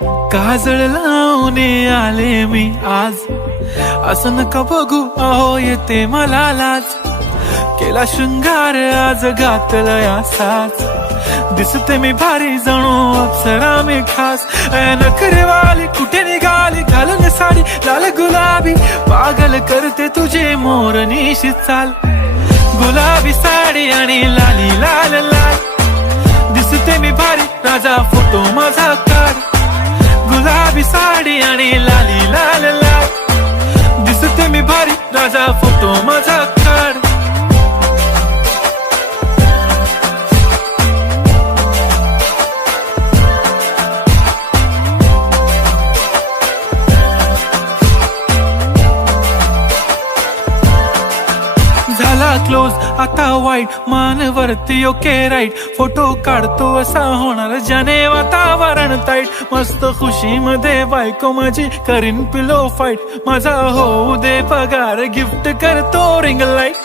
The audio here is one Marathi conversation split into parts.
काजळ लावून आले मी आज, असं नका बघू अहो येते मला लाज. केला शृंगार आज घातला साज, दिसते मी भारी जणू अप्सरा मी खास. नखरेवाली कुठे निघाली घालून साडी लाल गुलाबी, पागल करते तुझे मोरनीशी चाल. गुलाबी साडी आणि लाली लाल लाल, दिसते मी भारी राजा फोटो माझा काढ. गुलाबी साडी आणि लाली लाल लाल, दिसते मी भारी राजा फोटो माझा काढ. झाला क्लोज आता वाईट, मानवरती ओके राईट. फोटो काढतो असा होणार ज्याने वातावरण ताईट. मस्त खुशी मध्ये बायको माझी करीन पिलो फाईट. माझा होऊ दे पगार गिफ्ट करतो रिंग लाईट.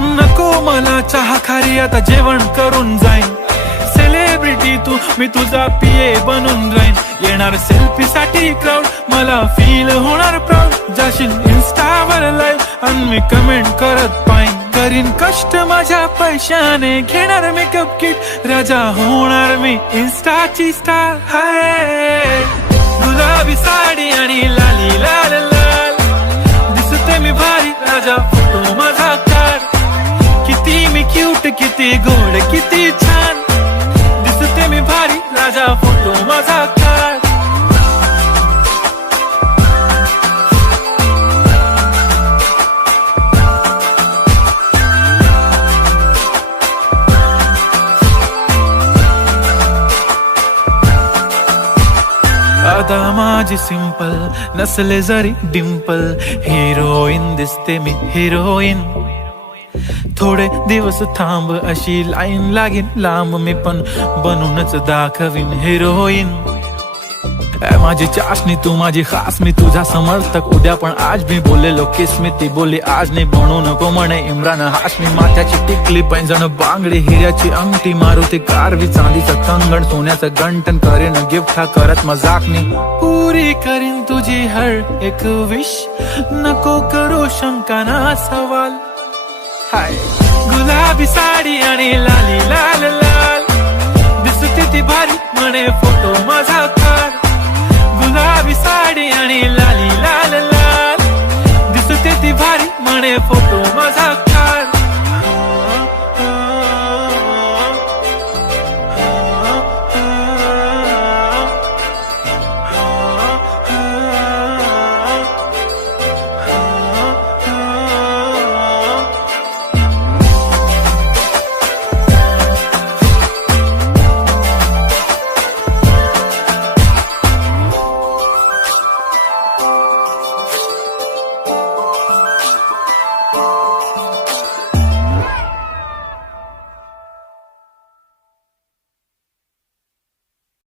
नको मला चहा खारी आता जेवण करून जाईन. सेलिब्रिटी तू मी तुझा पिये बनून राहीन. येणार सेल्फी साठी क्राऊड मला फील होणार प्राऊड. जाशील इन्स्टावर लाईव्ह आणि मी कमेंट करत पाहिन. करीन कष्ट माझ्या पैशाने घेणार मेकअप किट. राजा होणार मी इन्स्टाची स्टार. हाय गुलाबी साडी आणि लाली लाल लाल, दिसते मी भारी राजा फोटो माझा काढ. किती मी क्यूट किती गोड किती छान, दिसते मी भारी राजा फोटो माझा काढ. अदा माझी सिंपल नसले जरी डिंपल, हिरोईन दिसते मी हिरोईन. थोडे दिवस थांब अशी लाईन लागेल लांब, मी पण बनूनच दाखवीन हिरोईन. माझी चाशनी तू माझी खास, मी तुझा समर्थक उद्या पण आज. मी बोललेलो किस मी ती बोलली आज नाही. बनू नको म्हणे इम्रान हाशमी. माथ्याची टिकली पैंजण बांगडी हिऱ्याची अंगठी, मारुती कारवी चांदीचं कंगण सोन्याचं गंटन. करीन गिफ्ट हा करत मजाकनी, पुरी करीन तुझी हर एक विश. नको करू शंका ना सवाल. हाय गुलाबी साडी आणि लाली लाल लाल, दिसते ती भारी म्हणे फोटो माझा काढ. गुलाबी साडी आणि लाली लाल लाल, दिसते ती भारी म्हणे फोटो माझा.